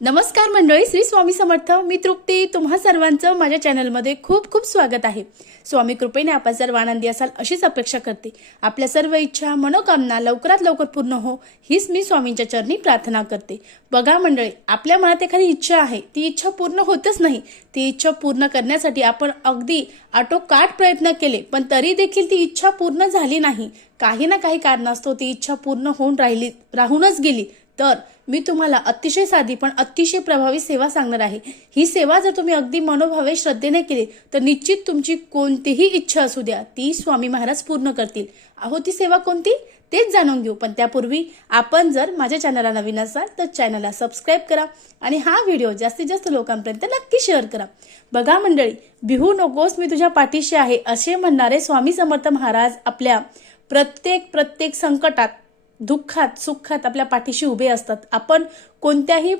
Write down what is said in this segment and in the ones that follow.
नमस्कार मंडळी श्री स्वामी समर्थ मी तृप्ती. तुम्हा सर्वांचं माझ्या चॅनलमध्ये खूप खूप स्वागत आहे. स्वामी कृपेने आपण सर्व आनंदी असाल अशीच अपेक्षा करते. आपल्या सर्व इच्छा मनोकामना लवकरात लवकर पूर्ण हो हीच मी स्वामींच्या चरणी प्रार्थना करते. बघा मंडळी आपल्या मनात एखादी इच्छा आहे ती इच्छा पूर्ण होतच नाही. ती इच्छा पूर्ण करण्यासाठी आपण अगदी आटोकाट प्रयत्न केले पण तरी देखील ती इच्छा पूर्ण झाली नाही. काही ना काही कारणास्तव ती इच्छा पूर्ण होऊन राहिली राहूनच गेली. तर मी तुम्हाला अतिशय साधी पण अतिशय प्रभावी सेवा सांगणार आहे. ही सेवा जर तुम्ही अगदी मनोभावे श्रद्धेने केली तर निश्चित तुमची कोणतीही इच्छा असू द्या. ती स्वामी महाराज पूर्ण करतील. अहो ती सेवा कोणती? तेच जाणून घेऊ. पण त्यापूर्वी आपण जर माझ्या चॅनलला नवीन असाल तर चॅनलला सबस्क्राईब करा आणि हा व्हिडिओ जास्तीत जास्त लोकांपर्यंत नक्की शेअर करा. बघा मंडळी बिहू नकोस मी तुझ्या पाठीशी आहे असे म्हणणारे स्वामी समर्थ महाराज आपल्या प्रत्येक प्रत्येक संकटात दुःखात सुखात आपल्या पाठीशी उभे असतात. आपण कोणत्याही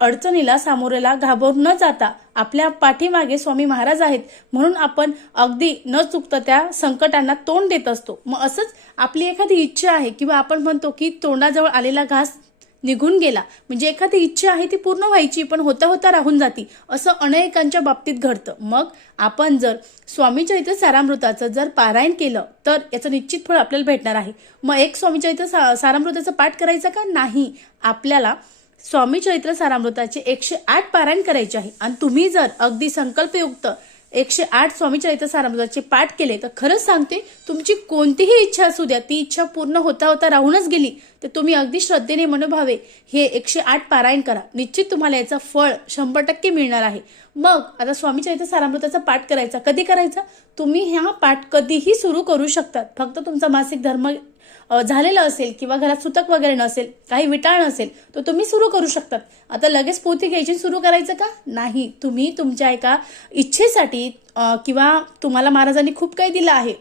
अडचणीला सामोरेला घाबरून न जाता आपल्या पाठीमागे स्वामी महाराज आहेत. म्हणून आपण अगदी न चुकता त्या संकटांना तोंड देत असतो. मग असंच आपली एखादी इच्छा आहे किंवा आपण म्हणतो की तोंडाजवळ आलेला घास निघून गेला. म्हणजे एखादी इच्छा आहे ती पूर्ण व्हायची पण होता होता राहून जाती. असं अनेकांच्या बाबतीत घडतं. मग आपण जर स्वामी चरित्र सारामृताचं जर पारायण केलं तर याचं निश्चित फळ आपल्याला भेटणार आहे. मग एक स्वामी चरित्र सा- सारामृताचं पाठ करायचा का? नाही. आपल्याला स्वामी चरित्र सारामृताचे एकशे आठ पारायण करायचे आहे. आणि तुम्ही जर अगदी संकल्पयुक्त एकशे आठ स्वामी चरित्र सारामृताचे पाठ केले तर खरंच सांगते तुमची कोणतीही इच्छा असू द्या ती इच्छा पूर्ण होता होता राहूनच गेली तर तुम्ही अगदी श्रद्धेने मनोभावे हे एकशे आठ पारायण करा. निश्चित तुम्हाला याचं फळ शंभर टक्के मिळणार आहे. मग आता स्वामी चरित्र सारामृताचा पाठ करायचा कधी करायचा? तुम्ही ह्या पाठ कधीही सुरू करू शकतात. फक्त तुमचा मासिक धर्म झालेलं असेल किंवा घरात सुतक वगैरे नसेल काही विटाळ नसेल तर तुम्ही सुरू करू शकतात. आता लगेच पोथी घ्यायची सुरू करायचं का? नाही. तुम्ही तुमच्या एका इच्छेसाठी किंवा तुम्हाला महाराजांनी खूप काही दिलं आहे.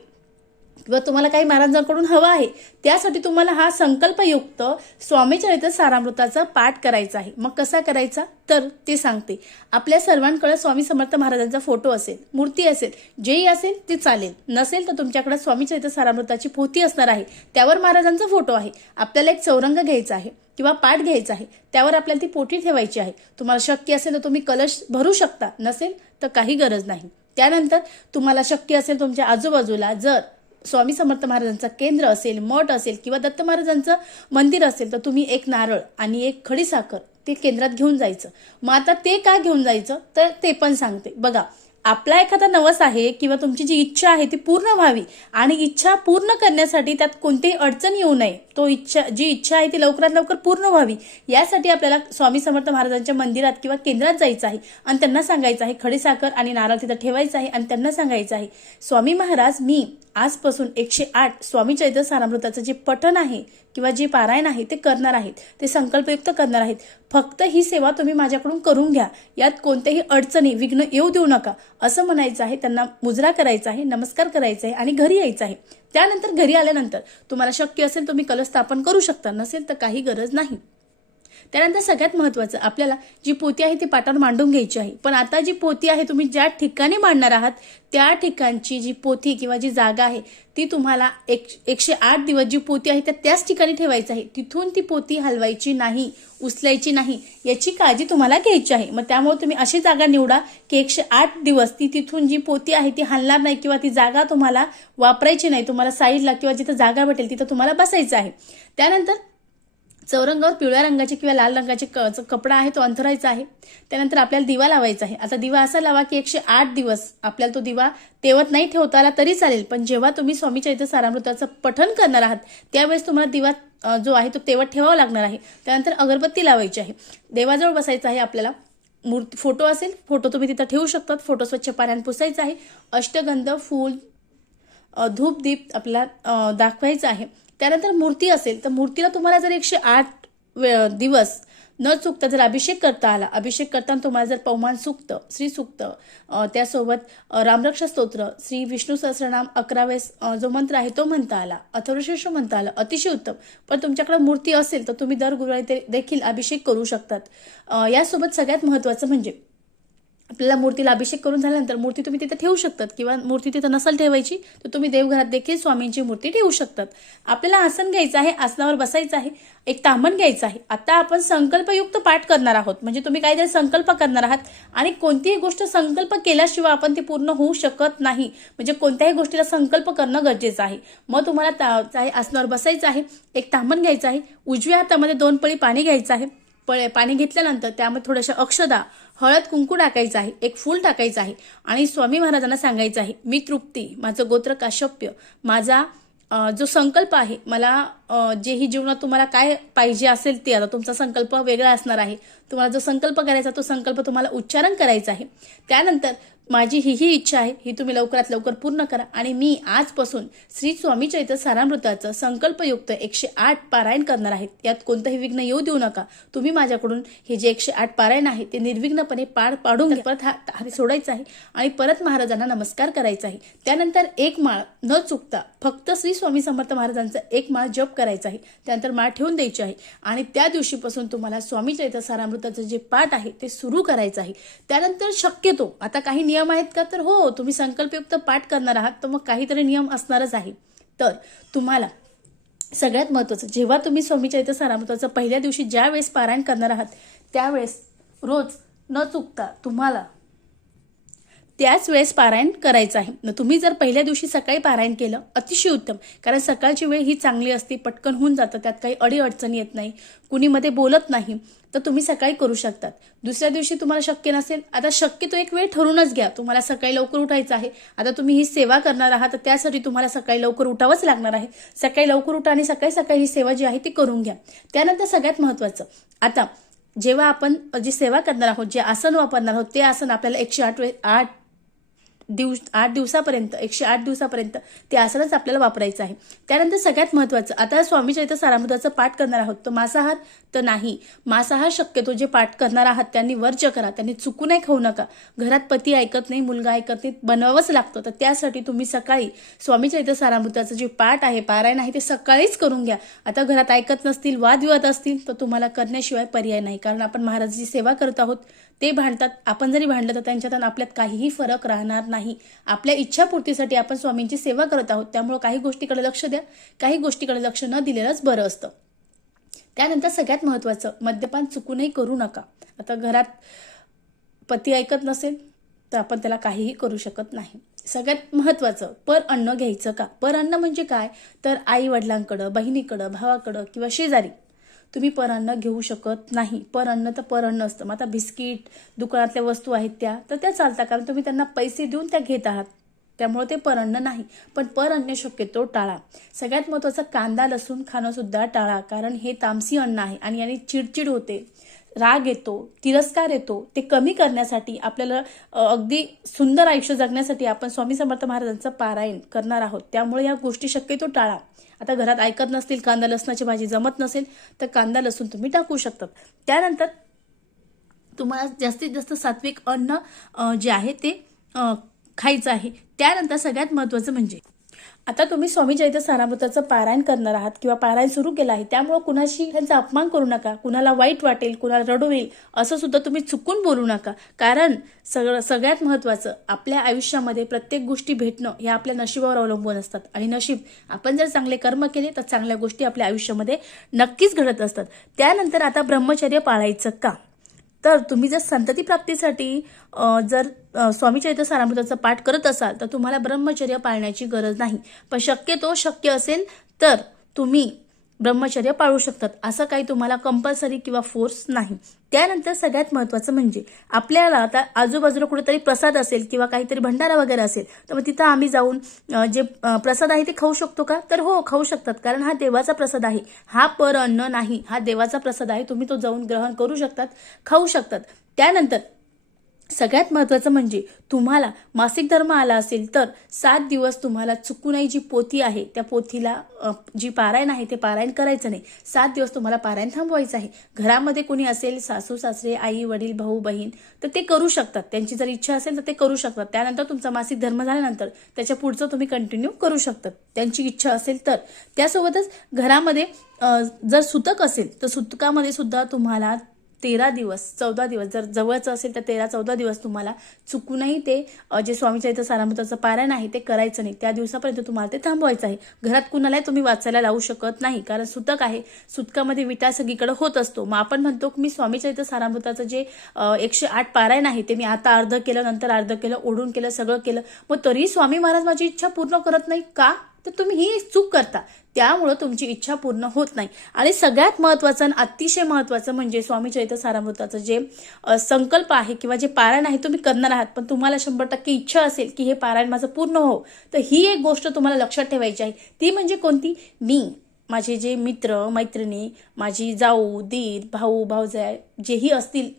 किंवा तुम्हाला काही महाराजांकडून हवं आहे त्यासाठी तुम्हाला हा संकल्पयुक्त स्वामी चरित्र सारामृताचा पाठ करायचा आहे. मग कसा करायचा? तर ते सांगते. आपल्या सर्वांकडे स्वामी समर्थ महाराजांचा फोटो असेल मूर्ती असेल जेही असेल ते चालेल. नसेल तर तुमच्याकडे स्वामी चरित्र सारामृताची पोथी असणार आहे. त्यावर महाराजांचा फोटो आहे. आपल्याला एक चौरंग घ्यायचा आहे किंवा पाठ घ्यायचा आहे. त्यावर आपल्याला ती पोटी ठेवायची आहे. तुम्हाला शक्य असेल तर तुम्ही कलश भरू शकता. नसेल तर काही गरज नाही. त्यानंतर तुम्हाला शक्य असेल तुमच्या आजूबाजूला जर स्वामी समर्थ महाराजांचं केंद्र असेल मठ असेल किंवा दत्त महाराजांचं मंदिर असेल तर तुम्ही एक नारळ आणि एक खडीसाखर ते केंद्रात घेऊन जायचं. मग आता ते का घेऊन जायचं? तर ते पण सांगते. बघा आपला एखादा नवस आहे किंवा तुमची जी इच्छा आहे ती पूर्ण व्हावी आणि इच्छा पूर्ण करण्यासाठी त्यात कोणतीही अडचण येऊ नये. तो इच्छा जी इच्छा आहे ती लवकरात लवकर पूर्ण व्हावी. यासाठी आपल्याला स्वामी समर्थ महाराजांच्या मंदिरात किंवा केंद्रात जायचं आहे आणि त्यांना सांगायचं आहे खडीसाखर आणि नारळ तिथं ठेवायचं आहे आणि त्यांना सांगायचं आहे स्वामी महाराज मी आजपासून एकशे आठ स्वामी चैत्र सारामृताचं जे पठण आहे किंवा जे पारायण आहे ते करणार आहेत ते संकल्पयुक्त करणार आहेत. फक्त ही सेवा तुम्ही माझ्याकडून करून घ्या. यात कोणत्याही अडचणी विघ्न येऊ देऊ नका. असं म्हणायचं आहे त्यांना मुजरा करायचा आहे नमस्कार करायचा आहे आणि घरी यायचं आहे. त्यानंतर घरी आल्यानंतर तुम्हाला शक्य असेल तुम्ही कलस्थापन करू शकता. नसेल तर काही गरज नाही. त्यानंतर सगळ्यात महत्वाचं आपल्याला जी पोती आहे ती पाटावर मांडून घ्यायची आहे. पण आता जी पोती आहे तुम्ही ज्या ठिकाणी मांडणार आहात त्या ठिकाणची जी पोथी किंवा जी जागा आहे ती तुम्हाला एक एकशे आठ दिवस जी पोती आहे त्या त्याच ठिकाणी ठेवायची आहे. तिथून ती पोती हलवायची नाही उचलायची नाही याची काळजी तुम्हाला घ्यायची आहे. मग त्यामुळे तुम्ही अशी जागा निवडा की एकशे आठ दिवस ती तिथून जी पोती आहे ती हलणार नाही किंवा ती जागा तुम्हाला वापरायची नाही तुम्हाला साईडला किंवा जिथं जागा भेटेल तिथं तुम्हाला बसायचं आहे. त्यानंतर चौरंगावर पिवळ्या रंगाचे किंवा लाल रंगाचे क कपडा आहे तो अंथरायचा आहे. त्यानंतर आपल्याला दिवा लावायचा आहे. आता दिवा असा लावा की एकशे आठ दिवस आपल्याला तो दिवा तेवत नाही ठेवता आला तरी चालेल. पण जेव्हा तुम्ही स्वामी चैत्र सारामृताचं पठन करणार आहात त्यावेळेस तुम्हाला दिवा जो आहे तो तेवत ठेवावा लागणार आहे. त्यानंतर अगरबत्ती लावायची आहे. देवाजवळ बसायचं आहे आपल्याला. मूर्ती फोटो असेल फोटो तुम्ही तिथं ठेवू शकतात. फोटो स्वच्छ पाण्याने पुसायचा आहे. अष्टगंध फूल धूप दीप आपल्याला दाखवायचं आहे. त्यानंतर मूर्ती असेल तर मूर्तीला तुम्हाला जर एकशे आठ दिवस न चुकता जर अभिषेक करता आला अभिषेक करताना तुम्हाला जर पवमान सुक्त श्री सुक्त त्यासोबत रामरक्षा स्तोत्र श्री विष्णू सहस्रनाम अकरा वेळेस जो मंत्र आहे तो म्हणता आला अथर्वशीर्ष म्हणता आला अतिशय उत्तम. पण तुमच्याकडे मूर्ती असेल तर तुम्ही दर गुरुवारी ते देखील अभिषेक करू शकतात. यासोबत सगळ्यात महत्त्वाचं म्हणजे आपल्याला मूर्तीला अभिषेक करून झाल्यानंतर मूर्ती तुम्ही तिथे ठेवू शकतात. किंवा मूर्ती तिथं नसेल ठेवायची तर तुम्ही देवघरात देखील स्वामींची मूर्ती ठेवू शकतात. आपल्याला आसन घ्यायचं आहे आसनावर बसायचं आहे एक तांबण घ्यायचं आहे. आता आपण संकल्पयुक्त पाठ करणार आहोत. म्हणजे तुम्ही काहीतरी संकल्प करणार आहात आणि कोणतीही गोष्ट संकल्प केल्याशिवाय आपण ती पूर्ण होऊ शकत नाही. म्हणजे कोणत्याही गोष्टीला संकल्प करणं गरजेचं आहे. मग तुम्हाला त्या आसनावर बसायचं आहे एक तांबण घ्यायचं आहे उजव्या हातामध्ये दोन पळी पाणी घ्यायचं आहे. पळे पाणी घेतल्यानंतर त्यामध्ये थोड्याशा अक्षदा हळद कुंकू टाकायचं आहे एक फूल टाकायचं आहे. आणि स्वामी महाराजांना सांगायचं आहे मी तृप्ती माझं गोत्र काश्यप्य माझा जो संकल्प आहे मला जे ही जीवनात तुम्हाला काय पाहिजे असेल ते आता तुमचा संकल्प वेगळा असणार आहे. तुम्हाला जो संकल्प करायचा तो संकल्प तुम्हाला उच्चारण करायचा आहे. त्यानंतर माझी ही ही इच्छा आहे ही तुम्ही लवकरात लवकर पूर्ण करा. आणि मी आजपासून श्री स्वामी चैत्र सारामृताचं संकल्पयुक्त एकशे आठ पारायण करणार आहे. यात कोणतंही विघ्न येऊ देऊ नका. तुम्ही माझ्याकडून हे जे एकशे आठ पारायण आहे ते निर्विघ्नपणे पार पाडून परत हा हात सोडायचा आहे आणि परत महाराजांना नमस्कार करायचा आहे. त्यानंतर एक माळ न चुकता फक्त श्री स्वामी समर्थ महाराजांचा एक माळ जप करायचा आहे. त्यानंतर माळ ठेवून द्यायची आहे. आणि त्या दिवशीपासून तुम्हाला स्वामी चैत्र सारामृताचं जे पाठ आहे ते सुरू करायचं आहे. त्यानंतर शक्यतो आता काही नियम आहेत का? तर हो तुम्ही संकल्पयुक्त पाठ करणार आहात तर मग काहीतरी नियम असणारच आहे. तर तुम्हाला सगळ्यात महत्त्वाचं जेव्हा तुम्ही स्वामी चैत्र सारामृताचं पहिल्या दिवशी ज्या वेळेस पारायण करणार आहात त्यावेळेस रोज न चुकता तुम्हाला त्याच वेळेस पारायण करायचं आहे. न तुम्ही जर पहिल्या दिवशी सकाळी पारायण केलं अतिशय उत्तम. कारण सकाळची वेळ ही चांगली असते पटकन होऊन जातं त्यात काही अडीअडचणी येत नाही कुणीमध्ये बोलत नाही तर तुम्ही सकाळी करू शकतात. दुसऱ्या दिवशी तुम्हाला शक्य नसेल आता शक्यतो एक वेळ ठरूनच घ्या. तुम्हाला सकाळी लवकर उठायचं आहे. आता तुम्ही ही सेवा करणार आहात तर त्यासाठी तुम्हाला सकाळी लवकर उठावंच लागणार आहे. सकाळी लवकर उठा आणि सकाळी सकाळी ही सेवा जी आहे ती करून घ्या. त्यानंतर सगळ्यात महत्त्वाचं आता जेव्हा आपण जी सेवा करणार आहोत जे आसन वापरणार आहोत ते आसन आपल्याला एकशे आठ वेळ आठ दिवस आठ दिवसापर्यंत एकशे आठ दिवसापर्यंत ते आसनच आपल्याला वापरायचं आहे. त्यानंतर सगळ्यात महत्त्वाचं आता स्वामी चैत्र सारामृताचं पाठ करणार आहोत. तर मांसाहार तर नाही. मांसाहार शक्यतो जे पाठ करणार आहात त्यांनी वर्ज्य करा. त्यांनी चुकूनही खाऊ नका. घरात पती ऐकत नाही मुलगा ऐकत नाही बनवावंच लागतं. तर त्यासाठी तुम्ही सकाळी स्वामी चैत्र सारामृताचं जे पाठ आहे पारायण आहे ते सकाळीच करून घ्या. आता घरात ऐकत नसतील वादविवाद असतील तर तुम्हाला करण्याशिवाय पर्याय नाही. कारण आपण महाराजांची सेवा करत आहोत. ते भांडतात आपण जरी भांडलं तर त्यांच्यात आणि आपल्यात काहीही फरक राहणार नाही. आपल्या इच्छापूर्तीसाठी आपण स्वामींची सेवा करत आहोत त्यामुळं काही गोष्टीकडे लक्ष द्या काही गोष्टीकडे लक्ष न दिलेलंच बरं असतं. त्यानंतर सगळ्यात महत्त्वाचं मद्यपान चुकूनही करू नका. आता घरात पती ऐकत नसेल तर आपण त्याला काहीही करू शकत नाही. सगळ्यात महत्त्वाचं पर अन्न घ्यायचं का? पर अन्न म्हणजे काय? तर आई वडिलांकडं बहिणीकडं भावाकडं किंवा शेजारी. तुम्ही पर अन्न घेऊ शकत नाही. पर अन्न तर पर अन्न असतं. मग आता बिस्किट दुकानातल्या वस्तू आहेत त्या तर त्या चालतात. कारण तुम्ही त्यांना पैसे देऊन त्या घेत आहात. त्यामुळे ते पर अन्न नाही. पण पर अन्न शक्यतो टाळा. सगळ्यात महत्त्वाचं कांदा लसूण खाणं सुद्धा टाळा. कारण हे तामसी अन्न आहे आणि याने चिडचिड होते. राग येतो तिरस्कार येतो ते कमी करण्यासाठी आपल्याला अगदी सुंदर आयुष्य जगण्यासाठी आपण स्वामी समर्थ महाराजांचं पारायण करणार आहोत. त्यामुळे या गोष्टी शक्यतो टाळा. आता घरात ऐकत नसतील कांदा लसणाची भाजी जमत नसेल तर कांदा लसूण तुम्ही टाकू शकतात. त्यानंतर तुम्हाला जास्तीत जास्त सात्विक अन्न जे आहे ते खायचं आहे. त्यानंतर सगळ्यात महत्त्वाचं म्हणजे आता तुम्ही स्वामी चैत्र सारामृताचं पारायण करणार आहात किंवा पारायण सुरू केलं आहे त्यामुळे कुणाशी त्यांचा अपमान करू नका कुणाला वाईट वाटेल कुणाला रडू येईल असं सुद्धा तुम्ही चुकून बोलू नका. कारण सगळं सगळ्यात महत्त्वाचं आपल्या आयुष्यामध्ये प्रत्येक गोष्टी भेटणं हे आपल्या नशिबावर अवलंबून असतात. आणि नशीब आपण जर चांगले कर्म केले तर चांगल्या गोष्टी आपल्या आयुष्यामध्ये नक्कीच घडत असतात. त्यानंतर आता ब्रह्मचर्य पाळायचं का? तर तुम्ही जर संतती प्राप्तीसाठी जर स्वामी चैत्र सारामृताचा पाठ करत असाल तर तुम्हाला ब्रह्मचर्य पाळण्याची गरज नाही. पण शक्यतो शक्य असेल तर तुम्ही ब्रह्मचर्य पाळू शकतात असं काही तुम्हाला कंपल्सरी किंवा फोर्स नाही. त्यानंतर सगळ्यात महत्त्वाचं म्हणजे आपल्याला आता आजूबाजूला कुठेतरी प्रसाद असेल किंवा काहीतरी भंडारा वगैरे असेल तर मग तिथं आम्ही जाऊन जे प्रसाद आहे ते खाऊ शकतो का? तर हो खाऊ शकतात कारण हा देवाचा प्रसाद आहे. हा पर अन्न नाही हा देवाचा प्रसाद आहे तुम्ही तो जाऊन ग्रहण करू शकतात खाऊ शकतात. त्यानंतर सगळ्यात महत्त्वाचं म्हणजे तुम्हाला मासिक धर्म आला असेल तर सात दिवस तुम्हाला चुकूनही जी पोथी आहे त्या पोथीला जी पारायण आहे ते पारायण करायचं नाही. सात दिवस तुम्हाला पारायण थांबवायचं आहे. घरामध्ये कोणी असेल सासू सासरे आई वडील भाऊ बहीण तर ते करू शकतात. त्यांची जर इच्छा असेल तर ते करू शकतात. त्यानंतर तुमचा मासिक धर्म झाल्यानंतर त्याच्या पुढचं तुम्ही कंटिन्यू करू शकतात. त्यांची इच्छा असेल तर. त्यासोबतच घरामध्ये जर सुतक असेल तर सुतकामध्ये सुद्धा तुम्हाला तेरा दिवस चौदा दिवस. जर जवळचं असेल तर तेरा चौदा दिवस तुम्हाला चुकूनही ते जे स्वामीच्या इथं सारामृताचं पारायण आहे ते करायचं नाही. त्या दिवसापर्यंत तुम्हाला ते थांबवायचं आहे. घरात कुणालाही तुम्ही वाचायला लावू शकत नाही कारण सुतक आहे. सुतकामध्ये विटा सगळीकडे होत असतो. मग आपण म्हणतो की मी स्वामीच्या इथं सारामृताचं जे एकशे आठ पारायण आहे ते मी आता अर्ध केलं नंतर अर्ध केलं ओढून केलं सगळं केलं. मग तरी स्वामी महाराज माझी इच्छा पूर्ण करत नाही का? तर तुम्ही ही चूक करता. त्यामुळं तुमची इच्छा पूर्ण होत नाही. आणि सगळ्यात महत्त्वाचं आणि अतिशय महत्त्वाचं म्हणजे स्वामी चैत्र सारामृताचं जे संकल्प आहे किंवा जे पारायण आहे तुम्ही करणार आहात पण तुम्हाला शंभर टक्के इच्छा असेल की हे पारायण माझं पूर्ण हो तर ही एक गोष्ट तुम्हाला लक्षात ठेवायची आहे. ती म्हणजे कोणती? मी माझे जे मित्र मैत्रिणी माझी जाऊ दीर भाऊ भाऊजाय जेही असतील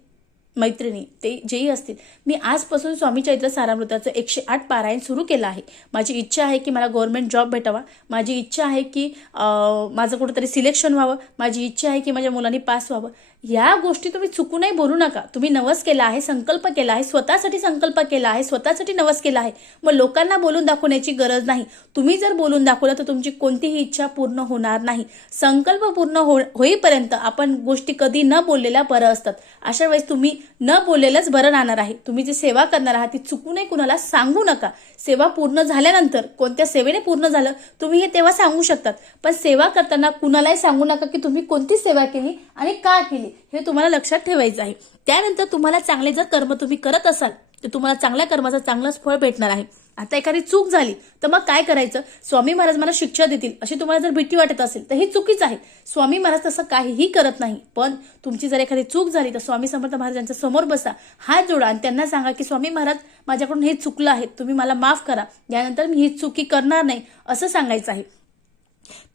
मैत्रिणी ते जेही असतील. मी आजपासून स्वामी चैत्र सारामृताचं एकशे आठ पारायण सुरू केलं आहे. माझी इच्छा आहे की मला गव्हर्नमेंट जॉब भेटावा. माझी इच्छा आहे की माझं कुठंतरी सिलेक्शन व्हावं. माझी इच्छा आहे की माझ्या मुलांनी पास व्हावं. या गोष्टी तुम्ही चुकूनही बोलू नका. तुम्ही नवस केला आहे संकल्प केला आहे स्वतःसाठी संकल्प केला आहे स्वतःसाठी नवस केला आहे. मग लोकांना बोलून दाखवण्याची गरज नाही. तुम्ही जर बोलून दाखवलं तर तुमची कोणतीही इच्छा पूर्ण होणार नाही. संकल्प पूर्ण हो होईपर्यंत आपण गोष्टी कधी न बोललेल्या बरं असतात. अशा वेळेस तुम्ही न बोललेलंच बरं राहणार आहे. तुम्ही जी सेवा करणार आहात ती चुकूनही कुणाला सांगू नका. सेवा पूर्ण झाल्यानंतर कोणत्या सेवेने पूर्ण झालं तुम्ही हे तेव्हा सांगू शकतात. पण सेवा करताना कुणालाही सांगू नका की तुम्ही कोणती सेवा केली आणि का केली. हे तुम्हाला लक्षात ठेवायचं आहे. त्यानंतर तुम्हाला चांगले जर कर्म तुम्ही करत असाल तर तुम्हाला चांगल्या कर्माचं चांगलंच फळ भेटणार आहे. आता एखादी चूक झाली तर मग काय करायचं? स्वामी महाराज मला शिक्षा देतील अशी तुम्हाला जर भीती वाटत असेल तर हे चुकीच आहे. स्वामी महाराज तसं काहीही करत नाही पण तुमची जर एखादी चूक झाली तर स्वामी समर्थ महाराजांच्या समोर बसा हात जोडा आणि त्यांना सांगा की स्वामी महाराज माझ्याकडून हे चुकलं आहे तुम्ही मला माफ करा यानंतर मी ही चुकी करणार नाही असं सांगायचं आहे.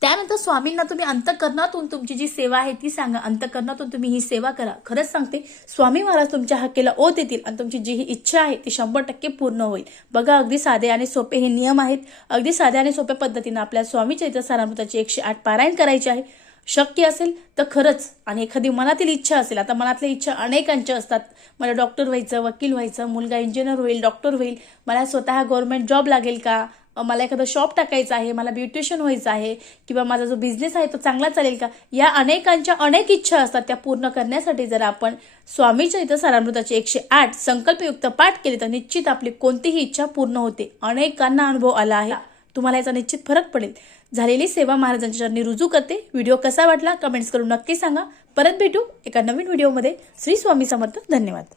त्यानंतर स्वामींना तुम्ही अंतकरणातून तुमची जी सेवा आहे ती सांगा. अंतकरणातून तुम्ही ही सेवा करा. खरंच सांगते स्वामी महाराज तुमच्या हक्केला ओ देतील आणि तुमची जी ही इच्छा आहे ती शंभर टक्के पूर्ण होईल. बघा अगदी साधे आणि सोपे हे नियम आहेत. अगदी साध्या आणि सोप्या पद्धतीनं आपल्या स्वामी चैत्र सारामृताची एकशे आठ पारायण करायचे आहे. शक्य असेल तर खरंच आणि एखादी मनातील इच्छा असेल आता मनातल्या इच्छा अनेकांच्या असतात. मला डॉक्टर व्हायचं वकील व्हायचं मुलगा इंजिनियर होईल डॉक्टर होईल. मला स्वतः गव्हर्नमेंट जॉब लागेल का? मला एखादं शॉप टाकायचं आहे मला ब्युटिशियन व्हायचं आहे किंवा माझा जो बिझनेस आहे तो चांगला चालेल का? या अनेकांच्या अनेक इच्छा असतात त्या पूर्ण करण्यासाठी जर आपण स्वामीच्या इथं सारामृताचे एकशे आठ संकल्पयुक्त पाठ केले तर निश्चित आपली कोणतीही इच्छा पूर्ण होते. अनेकांना अनुभव आला आहे. तुम्हाला याचा निश्चित फरक पडेल. झालेली सेवा महाराजांच्या चरणी रुजू करते. व्हिडिओ कसा वाटला? कमेंट्स करून नक्की सांगा. परत भेटू एका नवीन व्हिडिओमध्ये. श्री स्वामी समर्थ. धन्यवाद.